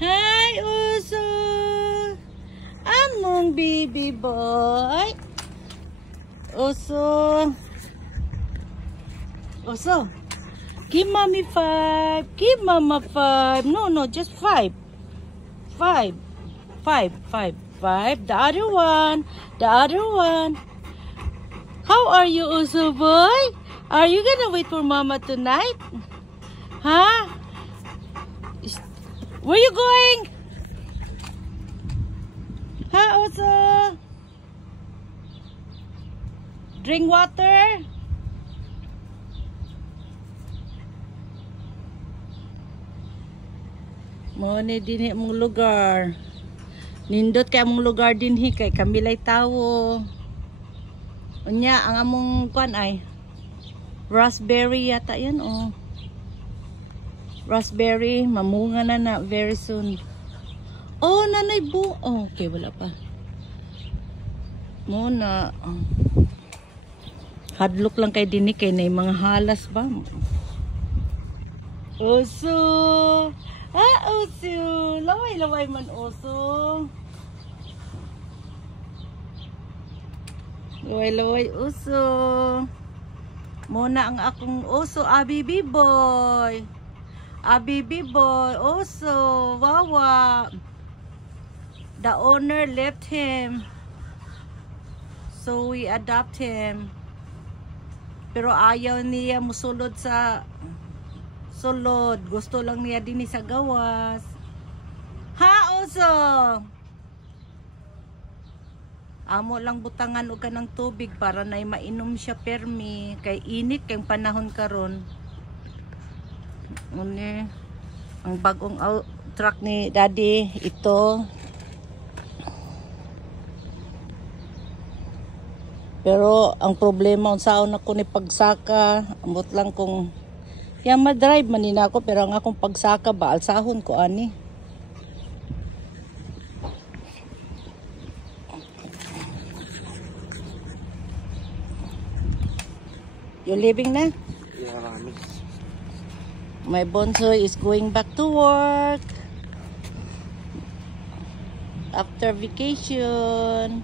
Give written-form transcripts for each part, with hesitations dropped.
Hi, Uso. Among baby boy. Uso. Uso. Give mommy 5. Give mama 5. No, just 5. 5. 5. 5. 5. The other one. The other one. How are you, Uso boy? Are you gonna wait for mama tonight? Huh? Where you going? Huh, Uso? Drink water? Mo ni dinhi mong lugar. Nindot kay among lugar dinhi kay kami lay tawo. Unya ang among kuan ay raspberry yata yan oh. Raspberry mamunga na very soon. Oh, nanay bu. Oh, okay, wala pa. Muna. Hadlok lang kay dinhi kay nay mga halas ba. Uso. Ah, Uso. Laway-laway man, Uso. Laway-laway, Uso. Muna ang akong Uso, Abibi boy. Abibi boy, Uso. Wawa. The owner left him. So we adopt him. Pero ayaw niya musulod sa sulod. Gusto lang niya din sa gawas. Ha, Uso? Amo lang butangan og kanang tubig para na mainom siya permi. Kay init kay panahon karon. Uni, ang bagong truck ni Daddy, ito. Pero ang problema unsaon ako ni pagsaka, ambot lang kung ya ma-drive man din ako pero ang akong pagsaka ba alsahon ko ani. You leaving na? Yeah, My bonsoy is going back to work after vacation.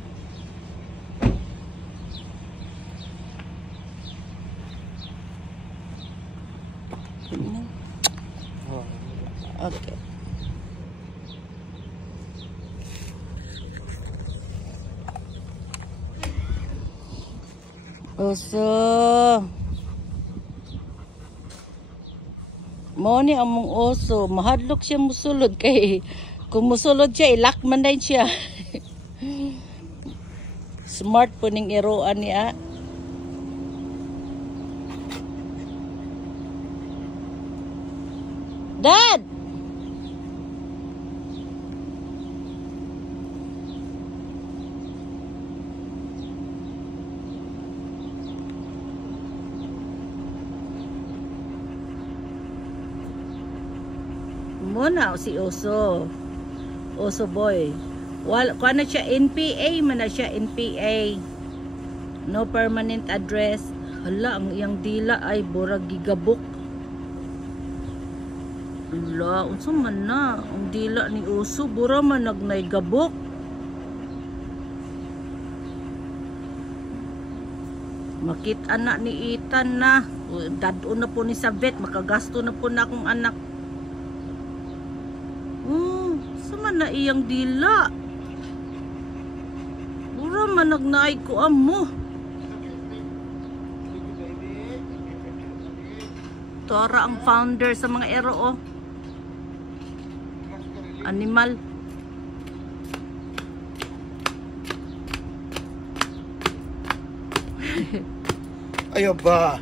Okay. Uso. Mo ni among uso, mahadlok siya musulod kay kung musulod siya ilakman din siya. Smart po ning iroan niya. Dad! Muna si Uso. Uso boy. Kuha na siya NPA, man na siya NPA. No permanent address. Hala, ang iyang dila ay burag gigabok. Hala, unsa man na. Ang dila ni Uso, bura man nagnay gabok. Makit anak ni Ethan na. Dado na po ni sa vet. Makagasto na po na akong anak. Sama na iyang dila. Bura man nagnay ko amo. Tora ang founder sa mga ero oh. Animal. Ayaw ba?